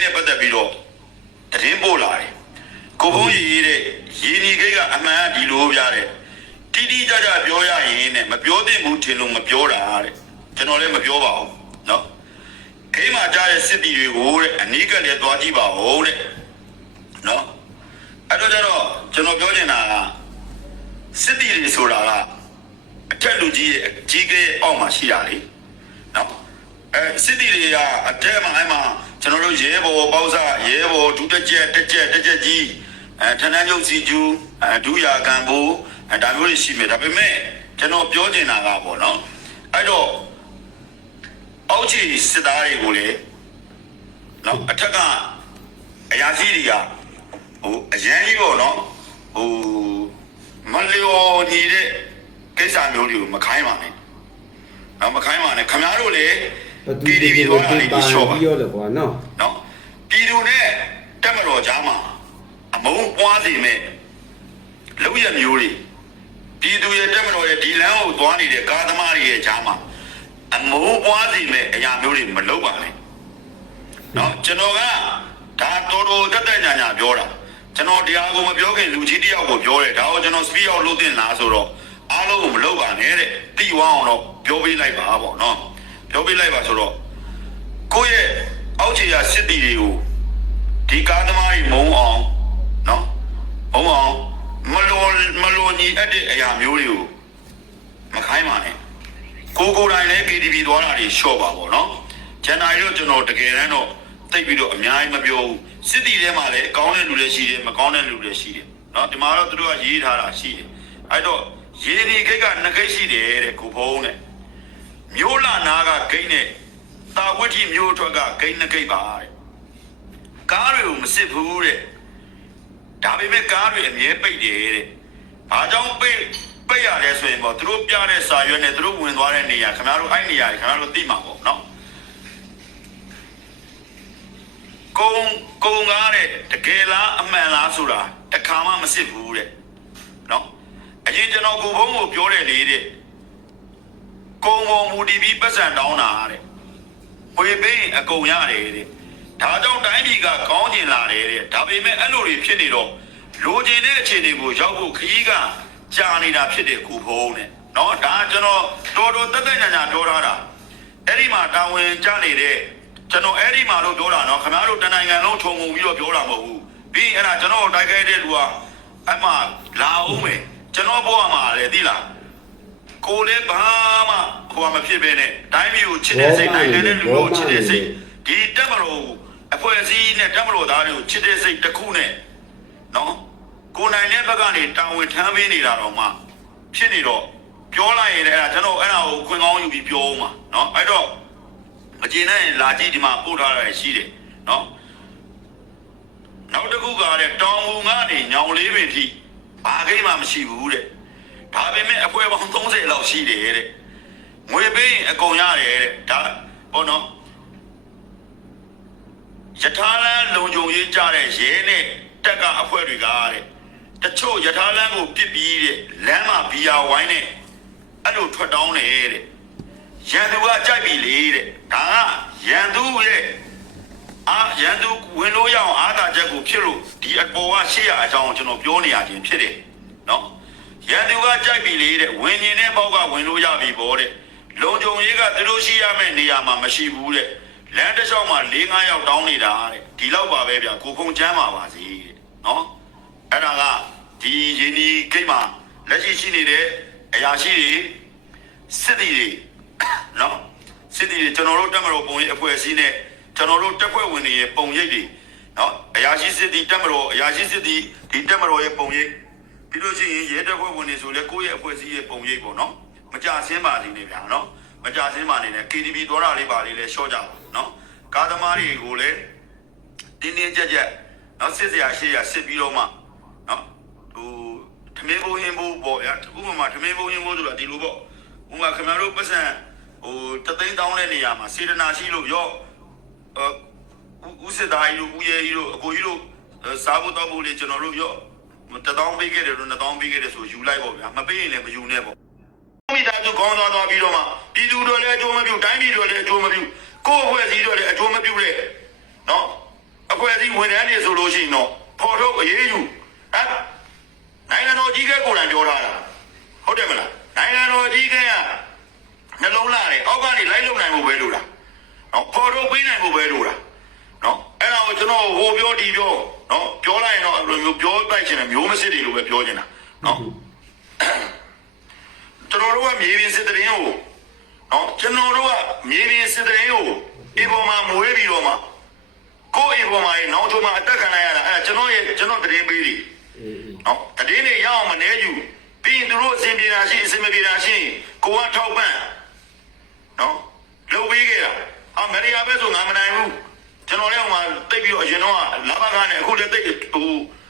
နဲ့ပတ်သက်ပြီးတော့တရင်ပို့လာတယ်ကိုဘုန်းကြီးရေးတဲ့ရေဒီဂိတ်ကအမှန်ကဒီလိုပြတဲ့တိတိကျကျပြောရရင်နဲ့မပြောသင့်ဘူးထင်လို့မပြောတာတဲ့ကျွန်တော်လည်းမပြောပါဘူးเนาะဂိတ်မှာကြားတဲ့စစ်တီတွေကိုတဲ့အနီးကလည်းသွားကြည့်ပါဦးတဲ့เนาะအဲ့တော့ကျတော့ကျွန်တော်ပြောနေတာကစစ်တီတွေဆိုတာကအထက်လူကြီးရဲ့အကြီးကဲအောက်မှာရှိတာလေနော်အဲစစ်တီတွေကအတက်မှာအဲ့မှာ ကျွန်တော်တို့ရဲဘော်ပေါက်စားရဲဘော်ဒုတက်ကြက်တက်ကြက်တက်ကြက်ကြီးအဲထဏန်းချုပ်စီကျူအဲဒုရာကံဘူအဲဒါမျိုးတွေရှိမယ်ဒါပေမဲ့ကျွန်တော်ပြောချင်တာကပေါ့နော်အဲ့တော့အောက်ခြေစစ်သားတွေကိုလေနော်အထက်ကအရာရှိတွေကဟိုအရန်ကြီးပေါ့နော်ဟိုမလျော်နေတဲ့ကိစ္စမျိုးတွေကိုမခိုင်းပါနဲ့နော်မခိုင်းပါနဲ့ခင်ဗျားတို့လေ ဘသူတကယ်ကိုတင်ပါပြီးရောလေကွာနော်နော်ပြည်သူနဲ့တက်မတော်ကြားမှာအမုန်းပွားစီမဲ့လောက်ရမျိုးတွေပြည်သူရဲ့တက်မတော်ရဲ့ဒီလမ်းကိုသွားနေတဲ့ကားသမားတွေရဲ့ကြားမှာအမုန်းပွားစီမဲ့အရာမျိုးတွေမလုပ်ပါနဲ့နော်ကျွန်တော်ကဒါတော်တော်တက်တက်ညာညာပြောတာကျွန်တော်တရားကိုမပြောခင်လူကြီးတယောက်ကိုပြောတယ်ဒါကိုကျွန်တော် speed out လုပ်တင်လားဆိုတော့အားလုံးကိုမလုပ်ပါနဲ့တဲ့တိဝအောင်တော့ပြောပေးလိုက်ပါပေါ့နော် ပြောပေးလိုက်ပါဆိုတော့ကိုယ့်ရဲ့အောက်ခြေရစစ်တီတွေကိုဒီကားသမားကြီးမုံအောင်နော်မုံအောင်မလွန်မလွန်ညီအပ်တဲ့အရာမျိုးတွေကိုမခိုင်းပါနဲ့ကိုကိုယ်တိုင်လည်း KTV သွားတာတွေရှော့ပါပေါ့နော်ဂျန်နာရီတော့ကျွန်တော်တကယ်တမ်းတော့သိပ်ပြီးတော့အများကြီးမပြောဘူးစစ်တီထဲမှာလည်းကောင်းတဲ့လူလည်းရှိတယ်မကောင်းတဲ့လူလည်းရှိတယ်နော်ဒီမှာတော့သူတို့ကရေးထားတာရှိတယ်အဲ့တော့ရေဒီခိတ်ကနှစ်ခိတ်ရှိတယ်တဲ့ကိုဖုံးတဲ့ မျိုးလာနာကဂိတ်နဲ့တာဝတ်တိမျိုးထွက်ကဂိတ်နှစ်ဂိတ်ပါတဲ့ကားတွေကိုမစစ်ဘူးတဲ့ဒါပေမဲ့ကားတွေအမြဲပိတ်တယ်တဲ့ဘာကြောင့်ပိတ်ပိတ်ရလဲဆိုရင်ပေါ့သူတို့ပြတဲ့စာရွက်နဲ့သူတို့ဝင်သွားတဲ့နေရာခင်ဗျားတို့အဲ့နေရာတွေခင်ဗျားတို့သိမှာပေါ့နော်ကုံကုံကားတဲ့တကယ်လားအမှန်လားဆိုတာတစ်ခါမှမစစ်ဘူးတဲ့နော်အရင်ကျွန်တော်ကိုဘုံကိုပြောတယ်လေတဲ့ ကုံကုံမူတီပြီးပတ်စံတောင်းတာတဲ့ဝေပေးရင်အကုန်ရတယ်တဲ့ဒါကြောင့်တိုင်းပြည်ကကောင်းကျင်လာတယ်တဲ့ဒါပေမဲ့အဲ့လိုတွေဖြစ်နေတော့လိုချင်တဲ့အခြေအနေကိုရောက်ဖို့ခရီးကကြာနေတာဖြစ်တဲ့ကိုဖုံးတဲ့เนาะဒါကျွန်တော်တော်တော်တက်တက်ညာညာပြောထားတာအဲ့ဒီမှာတာဝန်ကြနေတဲ့ကျွန်တော်အဲ့ဒီမှာလို့ပြောတာเนาะခင်ဗျားတို့တနိုင်ငံလုံးခြုံငုံပြီးတော့ပြောတာမဟုတ်ဘူးပြီးရင်အဲ့ဒါကျွန်တော်တိုက်ခိုက်တဲ့လူကအမှလာအောင်မယ်ကျွန်တော်ဘဝမှာလေသိလား ကိုလည်းဘာမှဟိုမဖြစ်ပဲနဲ့တိုင်းပြည်ကိုချစ်တဲ့စိတ်နိုင်ငံနဲ့လူကိုချစ်တဲ့စိတ်ဒီတက်မလို့အဖွဲ့အစည်းနဲ့တက်မလို့သားတွေကိုချစ်တဲ့စိတ်တစ်ခုနဲ့နော်ကိုနိုင်တဲ့ဘက်ကနေတာဝန်ထမ်းပေးနေတာတော့မှဖြစ်နေတော့ပြောလိုက်ရင်လည်းအဲ့ဒါကျွန်တော်အဲ့ဒါကိုခွင့်ကောင်းယူပြီးပြောဦးမှာနော်အဲ့တော့မကျေနပ်ရင်လာကြည့်ဒီမှာပို့ထားတာရှိတယ်နော်နောက်တစ်ခုကတဲ့တောင်ငူကနေညောင်လေးပင်ထိဘာကိမှမရှိဘူးတဲ့ ဒါပေမဲ့အဖွဲပေါင်း30လောက်ရှိတယ်တဲ့ငွေပေးရင်အကုန်ရတယ်တဲ့ဒါဘောနော်ယထာလန်းလုံခြုံရေးကြတဲ့ရဲနဲ့တက်ကအဖွဲတွေကတဲ့တချို့ယထာလန်းကိုပြစ်ပြီးတဲ့လမ်းမှာဘီယာဝိုင်းနဲ့အဲ့လိုထွက်တောင်းတယ်တဲ့ရန်သူကကြိုက်ပြီလေတဲ့ဒါကရန်သူရဲ့အာရန်သူဝင်လို့ရအောင်အားသာချက်ကိုဖြစ်လို့ဒီအပေါ်ကရှေ့ရအကြောင်းကိုကျွန်တော်ပြောနေရခြင်းဖြစ်တယ်နော် ရန်သူကကြိုက်ပြီလေတဲ့ဝင်းကျင်တဲ့ပေါက်ကဝင်လို့ရပြီဗောတဲ့လုံကြုံရေးကသူတို့ရှိရမယ့်နေရာမှာမရှိဘူးတဲ့လမ်းတစ်လျှောက်မှာ၄၅ယောက်တောင်းနေတာတဲ့ဒီလောက်ပါပဲဗျာကိုဖုံချမ်းပါပါစေတဲ့နော်အဲ့ဒါကဒီရင်းဒီဂိတ်မှာလက်ရှိရှိနေတဲ့အရာရှိတွေစစ်တီတွေနော်စစ်တီတွေကျွန်တော်တို့တက်မတော်ပုံရိပ်အဖွဲ့အစည်းနဲ့ကျွန်တော်တို့တက်ဖွဲ့ဝင်တွေရဲ့ပုံရိပ်တွေနော်အရာရှိစစ်တီတက်မတော်အရာရှိစစ်တီဒီတက်မတော်ရဲ့ပုံရိပ် ပြီးလို့ရှိရင်ရဲတပ်ဖွဲ့ဝင်တွေဆိုလဲကိုယ့်ရဲ့အဖွဲ့အစည်းရဲ့ပုံရိပ်ပေါ့နော်မကြဆင်းပါနေနေဗျာနော်မကြဆင်းပါနေနဲ့ KTV တော်တာလေးပါလေးလဲရှော့ကြပါနော်ကားသမားတွေကိုလည်းတင်းတင်းကြပ်ကြပ်နော်စစ်စရာရှိရစစ်ပြီးတော့မှနော်ဟိုထမင်းဘုံဟင်းဘုံပေါ့ဗျာဥပမာထမင်းဘုံဟင်းဘုံဆိုတာဒီလိုပေါ့ဥပမာခင်ဗျားတို့ပတ်စံဟိုတသိန်းတောင်းတဲ့နေရာမှာစေတနာရှိလို့ရော့အဲဦးစစ်သားကြီးတို့ဦးရဲကြီးတို့အကိုကြီးတို့စားဖို့တော့ဖို့လေးကျွန်တော်တို့ရော့ တသောင်းပေးခဲ့တယ်လို့နှစ်သောင်းပေးခဲ့တယ်ဆိုယူလိုက်ပေါ့ဗျာမပေးရင်လည်းမယူနဲ့ပေါ့မိသားစုခေါင်းသွားသွားပြီးတော့မှပြည်သူတွေလည်းအကျိုးမပြုတိုင်းပြည်တွေလည်းအကျိုးမပြုကိုယ့်အဖွဲ့အစည်းတွေလည်းအကျိုးမပြုတဲ့နော်ဝန်ထမ်းတွေဆိုလို့ရှိရင်တော့ဖော်ထုတ်အရေးယူဟမ်နိုင်ငံတော်ကြီးကကိုယ်တိုင်ပြောထားတာဟုတ်တယ်မလားနိုင်ငံတော်ကြီးကနှလုံးလာတယ်အောက်ကနေလိုက်လုံနိုင်ဖို့ပဲလို့လားနော်ဖော်ထုတ်ပေးနိုင်ဖို့ပဲလို့လားနော်အဲ့ဒါကိုကျွန်တော်ဟိုပြောဒီပြောနော်ပြော လိုက်ရင်တော့အဲ့လိုမျိုးပြောတိုက်ချင်တယ်မျိုးမစစ်တွေလို့ပဲပြောချင်တာနော်ကျွန်တော်တို့ကမြေပြင်စစ်တရင်ကိုနော်ကျွန်တော်တို့ကမြေပြင်စစ်တရင်ကိုဒီပေါ်မှာမွေးပြီးတော့မှကိုယ့်အိမ်ပေါ်မှာရေနောက်ချုံမှာအတက်ခံလိုက်ရတာအဲ့ဒါကျွန်တော်ရဲ့ကျွန်တော်တရင်ပေးတယ်အေးအေးနော်တည်င်းနေရအောင်မနေယူပြီးရင်သူတို့အစဉ်ပြေတာရှိအစဉ်မပြေတာရှိရင်ကိုကထောက်ပံ့နော်လုပ်ပေးခဲ့တာအမေရိကပဲဆိုငါမနိုင်ဘူးကျွန်တော်လည်းဟိုမှာတိတ်ပြီးတော့အရင်တော့လာဘကားနဲ့အခုလည်းတိတ်ဟိုအ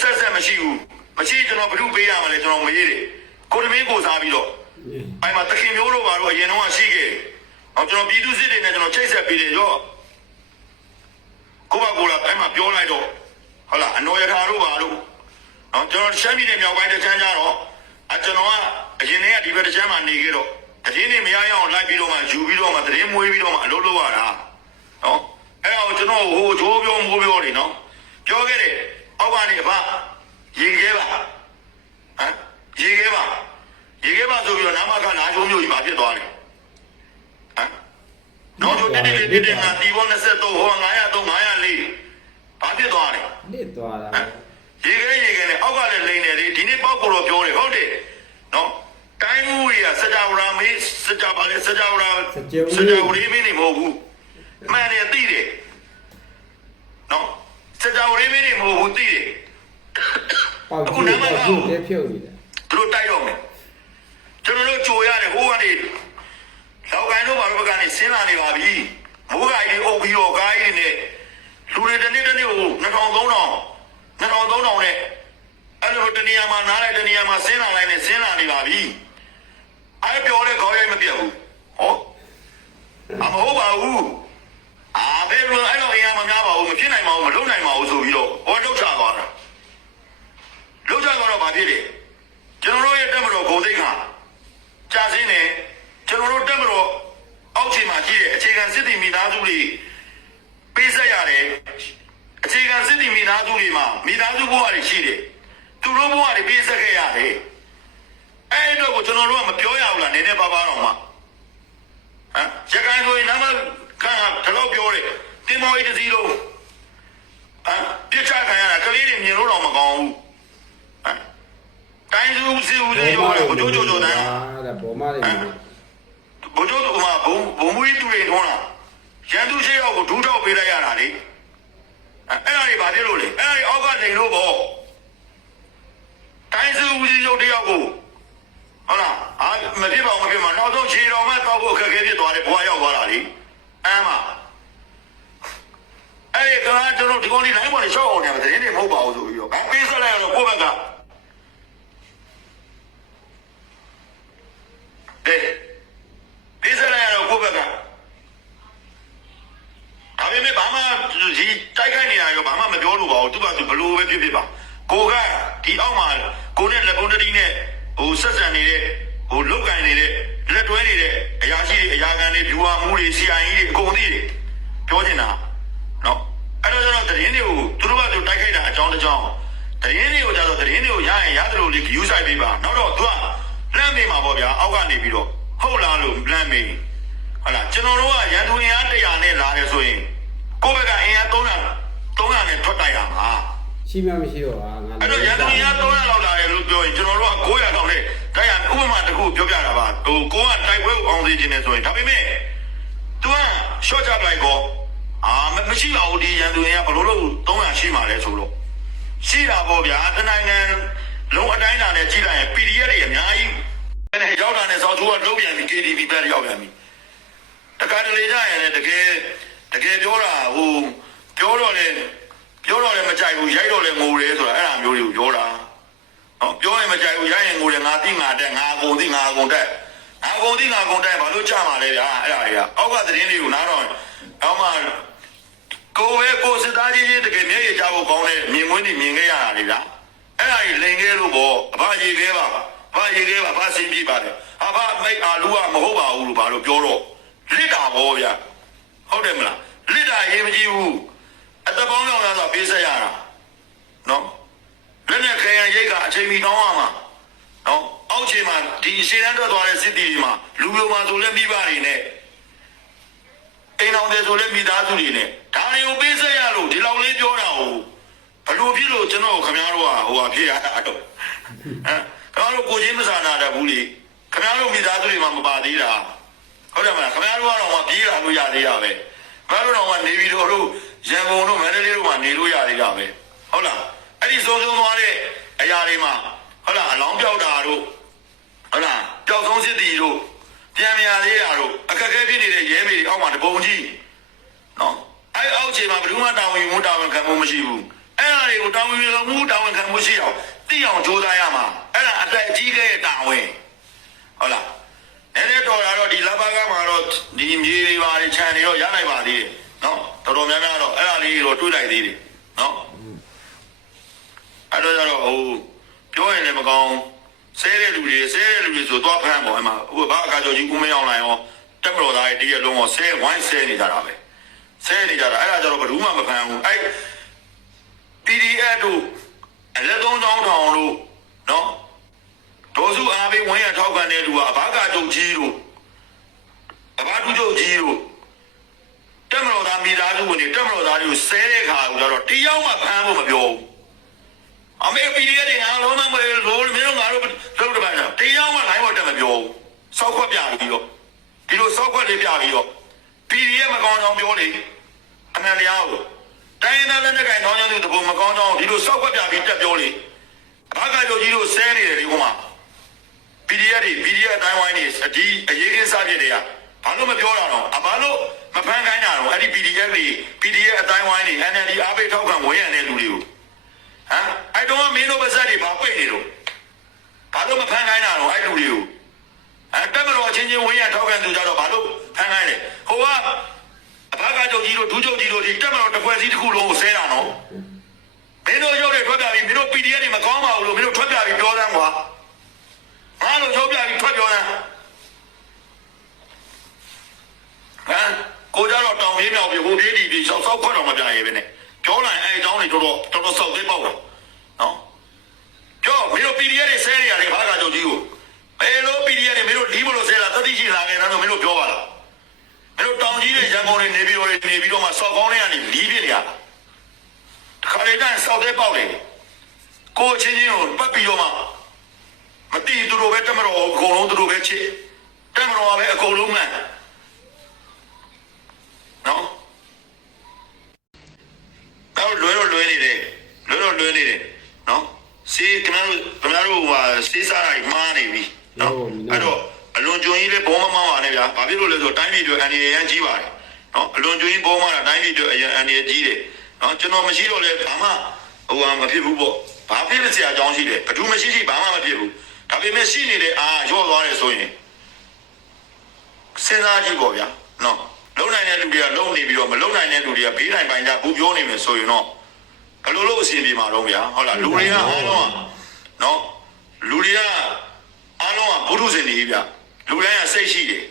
ဆက်ဆက်မရှိဘူးမရှိကျွန်တော်ဘယ်သူပေးရမလဲကျွန်တော်မေးတယ်ကိုတမင်းကိုစားပြီးတော့အေးအဲ့မှာတခင်မျိုးတို့ဘာလို့အရင်တော့ရှိခဲ့အောင်ကျွန်တော်ပြည်သူစစ်တွေနဲ့ကျွန်တော်ချိတ်ဆက်ပြီးတယ်ရောကိုကကိုလာအဲ့မှာပြောလိုက်တော့ဟုတ်လားအနော်ရထာတို့ဘာလို့နော်ကျွန်တော်ရှမ်းပြည်နယ်မြောက်ပိုင်းတချမ်းကြတော့အကျွန်တော်ကအရင်တည်းကဒီဘက်တချမ်းမှာနေခဲ့တော့တရင်နေမရရအောင်လိုက်ပြီးတော့မှယူပြီးတော့မှတရင်မွေးပြီးတော့မှအလုပ်လုပ်ရတာနော်အဲ့ဒါကိုကျွန်တော်ဟိုဂျိုးပြောမိုးပြောနေနော်ပြောခဲ့တယ် အောက်ကနေအဖရေခဲပါဟမ်ရေခဲပါရေခဲပါဆိုပြီးတော့နာမကနာချိုးမျိုးကြီးမှာဖြစ်သွားတယ်ဟမ်နော်တို့တက်တက်တက်တက်ငါဒီဘော23ဟော900 3 904ဘာဖြစ်သွားလဲနစ်သွားတာရေခဲရေခဲနဲ့အောက်ကလည်းလိန်တယ်လေဒီနေ့ပေါက်ကိုတော့ပြောတယ်ဟုတ်တယ်နော်တိုင်းမှုတွေကစကြဝဠာမေးစကြပါလေစကြဝဠာစကြဝဠာမင်းနေမဟုတ်ဘူးမှန်တယ်သိတယ်နော် စကြဝဠာမင်းနေမဟုတ်ဘူးသိတယ်ပေါက်ကြည့်ပေါက်ကြည့်တဲဖြုတ်နေတာသူတို့တိုက်တော့မယ်ကျွန်တော်တို့ကြိုရတယ်ဟိုကနေလောက်ကိုင်းတို့ဘာလို့ဘက်ကနေဆင်းလာနေပါပြီမိုးကကြီးအုပ်ပြီးတော့ကားကြီးတွေနဲ့လူတွေတစ်နေ့တစ်နေ့ကို2000 3000 2000 3000နဲ့အဲ့လိုတနေရာမှာနားလိုက်တနေရာမှာဆင်းလာလိုက်နဲ့ဆင်းလာနေပါပြီအဲ့ပြောတဲ့ခေါင်းရိုက်မပြတ်ဘူးဟောအမဟုတ်ပါဘူး အာဘယ်လိုအဲ့လိုအရာမများပါဘူးမဖြစ်နိုင်ပါဘူးမလုပ်နိုင်ပါဘူးဆိုပြီးတော့ဟောလောက်ချသွားတာလောက်ချသွားတော့ဘာဖြစ်လဲကျွန်တော်တို့ရဲ့တက်မတော်ဂုံသိက္ခာကြာစင်းနေကျွန်တော်တို့တက်မတော်အောက်ခြေမှာရှိတဲ့အခြေခံစစ်တီမိသားစုတွေပေးဆက်ရတယ်အခြေခံစစ်တီမိသားစုတွေမှာမိသားစုဘဝတွေရှိတယ်သူတို့ဘဝတွေပေးဆက်ခဲ့ရတယ်အဲ့တော့ကိုကျွန်တော်တို့ကမပြောရဘူးလားနည်းနည်းပါးပါးတော့မှဟမ်ရခိုင်ဆိုရင်နာမ ကတလို့ပြောတယ်တင်မော်ကြီးတစ်စီးလုံးဟမ်ပြစ်ချခံရတာကလေးတွေမြင်လို့တော့မကောင်းဘူးဟမ်တိုင်းစုစီဦးလေးရောဘိုးချိုချိုချိုတန်းဒါဘောမလေးဘိုးချိုကဘုံဘုံမွေးတူတွေထုံးတာရန်သူရှိရောက်ကိုဒူးထောက်ပေးလိုက်ရတာလေအဲ့အဲ့ဒါတွေဘာဖြစ်လို့လဲအဲ့ဒါတွေအောက်ကလိန်လို့ပေါ့တိုင်းစုဦးစီရုပ်တယောက်ကိုဟုတ်လားအာမဖြစ်ပါဘူးမဖြစ်မှာနောက်ဆုံးခြေတော်မှတောက်ဖို့အခက်အခဲဖြစ်သွားတယ်ဘွားရောက်သွားတာလေ အမ်းမှာအဲ့ဒီကကျွန်တော်ဒီကောင်ဒီလိုင်းပေါ်နေရှောက်အောင်နေမှာတရင်တွေမဟုတ်ပါဘူးဆိုပြီးတော့ပေးဆက်လိုက်တော့ကိုယ့်ဘက်ကကဲဒီစရရတော့ကိုယ့်ဘက်ကဒါပေမဲ့ဘာမှဒီတိုက်ခိုက်နေတာရောဘာမှမပြောလို့ပါဘူးသူကသူဘလို့ပဲဖြစ်ဖြစ်ပါကိုကဒီအောက်မှာကိုနဲ့လက်ပုံးတတိနဲ့ဟိုဆက်ဆံနေတဲ့ဟိုလုတ်ကန်နေတဲ့လက်တွဲနေတဲ့အရာရှိတွေအရာခံတွေဖြူဟာမှုတွေစီအိုင်ကြီးတွေအကုန်သိတယ်ပြောချင် တာနော်အဲ့တော့ကျွန်တော်တရင်တွေကိုသူတို့ကသူတိုက်ခိုက်တာအကြောင်းတစ်ကြောင်းတရင်တွေကိုကြတော့တရင်တွေကိုရရင်ရတယ်လို့လေ view site ပေးပါနောက်တော့သူက plan ပေးမှာပေါ့ဗျာအောက်ကနေပြီးတော့ဟုတ်လားလို့ plan ပေးဟုတ်လားကျွန်တော်တို့ကရန်သူအင်အား100နဲ့လာတယ်ဆိုရင်ကိုယ့်ဘက်ကအင်အား300 300နဲ့ထွက်တိုက်ရမှာရှိမှမရှိတော့ဟာငါအဲ့တော့ရန်သူအင်အား300လောက်လာတယ်လို့ပြောရင်ကျွန်တော်တို့က900လောက်နဲ့တိုက်ရဥပမာတစ်ခုပြောပြတာပါဟိုကိုကတိုက်ပွဲကိုအောင်စေခြင်းနဲ့ဆိုရင်ဒါပေမဲ့ तू က short ချပလိုက်ကော အာမရှိပါဘူးဒီရန်သူအင်အားဘလို့လို့300ရှိမှလဲဆိုတော့ရှိတာပေါ့ဗျာတနိုင်ငံလုံးအတိုင်းအတာနဲ့ကြည့်လိုက်ရင် PDF တွေအများကြီးနဲ့ရောက်တာနဲ့စောက်သူကလုံးပြန်ပြီ KTV ဘက်ရောက်ပြန်ပြီတခါတလေကြရင်လည်းတကယ်တကယ်ပြောတာဟိုပြောတော့လေပြောတော့လည်းမကြိုက်ဘူးရိုက်တော့လည်းငိုတယ်ဆိုတာအဲ့ဒါမျိုးတွေကိုပြောတာဟောပြောရင်မကြိုက်ဘူးရိုက်ရင်ငိုတယ်ငါတိငါတက်ငါကုန်တိငါကုန်တက်ငါကုန်တိငါကုန်တက်ဘာလို့ကြမှာလဲဗျာအဲ့ဒါတွေကအောက်ကသတင်းတွေကိုနားတော့အောက်မှာ ကိုပဲကိုစစ်သားကြီးကြီးတကယ်မျက်ရည်ကြဖို့ကောင်းတဲ့မြင်ကွင်းတွေမြင်ခဲ့ရတာလေဗျာအဲ့ဒါကြီးလိန်ခဲ့လို့ပေါ့အဖရည်ခဲ့ပါပါဘာရည်ခဲ့ပါဘာစင်ပြပါလဲအဖမိတ်အာလူကမဟုတ်ပါဘူးလို့ဘာလို့ပြောတော့လစ်တာဘောဗျာဟုတ်တယ်မလားလစ်တာရေးမကြည့်ဘူးအတပေါင်းလောက်လာဆိုပေးဆက်ရတာနော်လက်နဲ့ခဲရရိတ်ကအချိန်မီတောင်းရမှာနော်အောက်ချိန်မှာဒီရှေ့တန်းထွက်သွားတဲ့စစ်တီတွေမှာလူမျိုးမှာဆိုလက်ပြီးပါနေနဲ့ အိမ်အောင်တယ်ဆိုလည်းမိသားစုတွေနဲ့ဒါတွေကိုပေးဆက်ရလို့ဒီလောက်လေးပြောတာဟုတ်ဘလို့ဖြစ်လို့ကျွန်တော်ခင်ဗျားတို့ကဟိုဟာဖြစ်ရတာတော့ဟမ်ခင်ဗျားတို့ကိုချင်းမစာနာတတ်ဘူးလေခင်ဗျားတို့မိသားစုတွေမှာမပါသေးတာဟုတ်တယ်မလားခင်ဗျားတို့ကတော့မပြေးလာလို့ရသေးတာပဲခင်ဗျားတို့တော့ကနေပြည်တော်တို့ရန်ကုန်တို့မန္တလေးတို့မှာနေလို့ရသေးတာပဲဟုတ်လားအဲ့ဒီဆုံးဆုံးသွားတဲ့အရာတွေမှာဟုတ်လားအလောင်းပြောက်တာတို့ဟုတ်လားပျောက်ဆုံးစစ်တီတို့ ပြန်မြာသေးတာတို့အခက်အခဲဖြစ်နေတဲ့ရဲမေတွေအောက်မှာတပုံကြီးနော်အဲ့အောက်ခြေမှာဘယ်သူမှတာဝန်ယူမှုတာဝန်ခံမှုမရှိဘူးအဲ့ဒါတွေကိုတာဝန်ယူမှုတာဝန်ခံမှုရှိအောင်သိအောင်ကြိုးစားရမှာအဲ့ဒါအသက်အကြီးကြီးရဲ့တာဝန်ဟုတ်လားအဲ့ဒီတော့တော့ဒီလဘကမှာတော့ဒီမြေတွေပါတွေခြံတွေတော့ရနိုင်ပါသေးတယ်နော်တော်တော်များများတော့အဲ့ဒါလေးတော့တွေးလိုက်သေးတယ်နော်အဲ့တော့ကျတော့ဟိုပြောရင်လည်းမကောင်း ဆဲတဲ့လူတွေဆဲတဲ့လူတွေဆိုတော့ဖမ်းပေါ့အမှဟိုဘာအခါကျော်ကြီးဦးမင်းအောင်လိုက်ရောတက်မတော်သားရဲ့တရက်လုံးကိုဆဲဝိုင်းဆဲနေကြတာပဲဆဲနေကြတာအဲ့ဒါကျတော့ဘယ်သူမှမဖမ်းဘူးအဲ့ PDF တို့အလက်သုံးချောင်းထောင်တို့နော်ဒေါ်စုအားပေးဝင်းရထောက်ခံတဲ့လူကအဘာကကြုတ်ကြီးတို့အဘာတူကြုတ်ကြီးတို့တက်မတော်သားမိသားစုဝင်တွေတက်မတော်သားတွေကိုဆဲတဲ့ခါကျတော့တယောက်မှဖမ်းဖို့မပြောဘူးအမေပီရီရဲ့ငါလုံးမမလို့မင်းတို့ငါတို့ တို့တပန်းတရားမှနိုင်ဝတ်တယ်မပြောဘူးစောက်ခွက်ပြပြီးတော့ဒီလိုစောက်ခွက်လေးပြပြီးတော့ပီရီရဲ့မကောင်းအောင်ပြောလေအမှန်တရားကိုတိုင်းသားလက်နဲ့ကင်ကောင်းကြောင်းသူတပုံမကောင်းကြောင်းဒီလိုစောက်ခွက်ပြပြီးတက်ပြောလေဘာကကြိုကြီးတို့ဆဲနေတယ်ဒီကောင်မှာပီရီရဲ့ပီရီရဲ့အတိုင်းဝိုင်းနေအဒီအရေးကိစ္စဖြစ်တွေကဘာလို့မပြောတာတော့အဘာလို့မဖန်ခိုင်းတာတော့အဲ့ဒီ PDF တွေ PDF အတိုင်းဝိုင်းနေ NLD အားပေးထောက်ခံဝင်ရတဲ့လူတွေကိုဟမ်အဲ့တော့မင်းတို့ပါဇက်တွေဘာပိတ်နေလို့ ဘာလို့မဖမ်းခိုင်းတာတော့အဲ့လူတွေကိုအဲ့တက်မတော်အချင်းချင်းဝင်းရထောက်ခံသူကြတော့ဘာလို့ဖမ်းခိုင်းလဲဟိုကအဘကကြုတ်ကြီးတို့ဒူးကြုတ်ကြီးတို့ဒီတက်မတော်တစ်ဖွဲ့စည်းတစ်ခုလုံးကိုဆဲတာနော်မင်းတို့ရုပ်တွေထွက်ပြပြီးမင်းတို့ PDF တွေမကောင်းပါဘူးလို့မင်းတို့ထွက်ပြပြီးပြောသမ်းကွာငါတို့ရုပ်ပြပြီးထွက်ပြောသမ်းဟမ်ကိုကြတော့တောင်ရေးမြောက်ပြီးဟိုပြေးဒီပြေးရှောက်ဆောက်ခွက်တော့မပြရဲပဲနဲ့ပြောလိုက်အဲ့အကြောင်းတွေတော်တော်တော်တော်ဆောက်သေးပေါ့နော် ပြောမင်းတို့ PDF တွေဆဲနေရတယ်ဘာကကြုတ်ကြီးကိုဘယ်လို PDF တွေမင်းတို့ဒီမလို့ဆဲလာတတိရှိလာခဲ့တာတော့မင်းတို့ပြောပါလားမင်းတို့တောင်ကြီးတွေရန်ကုန်တွေနေပြီးတော့နေပြီးတော့မှဆောက်ကောင်းတွေကနေလီးပြနေရတာတခါလေတိုင်းဆောက်သေးပေါ့လေကိုချင်းချင်းကိုပတ်ပြီးတော့မှမတိသူတို့ပဲတမတော်အကုန်လုံးသူတို့ပဲချစ်တမတော်ကပဲအကုန်လုံးမှန်နော်တော့လွယ်တော့လွယ်နေတယ်လွယ်တော့လွယ်နေတယ်နော် စီကနတို့ကနတို့ဟာစီစားလိုက်မားနေပြီနော်အဲ့တော့အလွန်ကျွံကြီးလည်းဘောမမောင်းပါနဲ့ဗျာဘာဖြစ်လို့လဲဆိုတော့တိုင်းပြည်တွေအန်ဒီရန်ကြီးပါတယ်နော်အလွန်ကျွံကြီးဘောမတာတိုင်းပြည်တွေအန်ဒီရကြီးတယ်နော်ကျွန်တော်မရှိတော့လဲဘာမှဟိုဟာမဖြစ်ဘူးပေါ့ဘာဖြစ်လို့ဆရာအကြောင်းရှိတယ်ဘယ်သူမရှိရှိဘာမှမဖြစ်ဘူးဒါပေမဲ့ရှိနေတဲ့အာရော့သွားတယ်ဆိုရင်စဉ်းစားကြည့်ပေါ့ဗျာနော်လုံနိုင်တဲ့လူတွေကလုံနေပြီးတော့မလုံနိုင်တဲ့လူတွေကဘေးနိုင်ပိုင်းကြဘူးပြောနေမယ်ဆိုရင်တော့ ဘယ်လိုလုပ်အဆင်ပြေမှာတော့ဗျာဟုတ်လားလူတွေကအားလုံးကနော်လူတွေကအားလုံးကဘုရုဇင်နေဗျာလူတိုင်းကစိတ်ရှိတယ်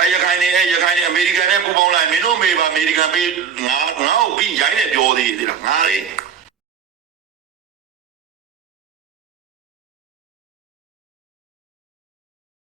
အရခိုင်နေရခိုင်နေအမေရိကန်နဲ့ပူပေါင်းလိုက်မင်းတို့မေပါအမေရိကန်ပေးငါငါ့ကိုပြီးရိုင်းနေပြောသေးသေးလားငါလေ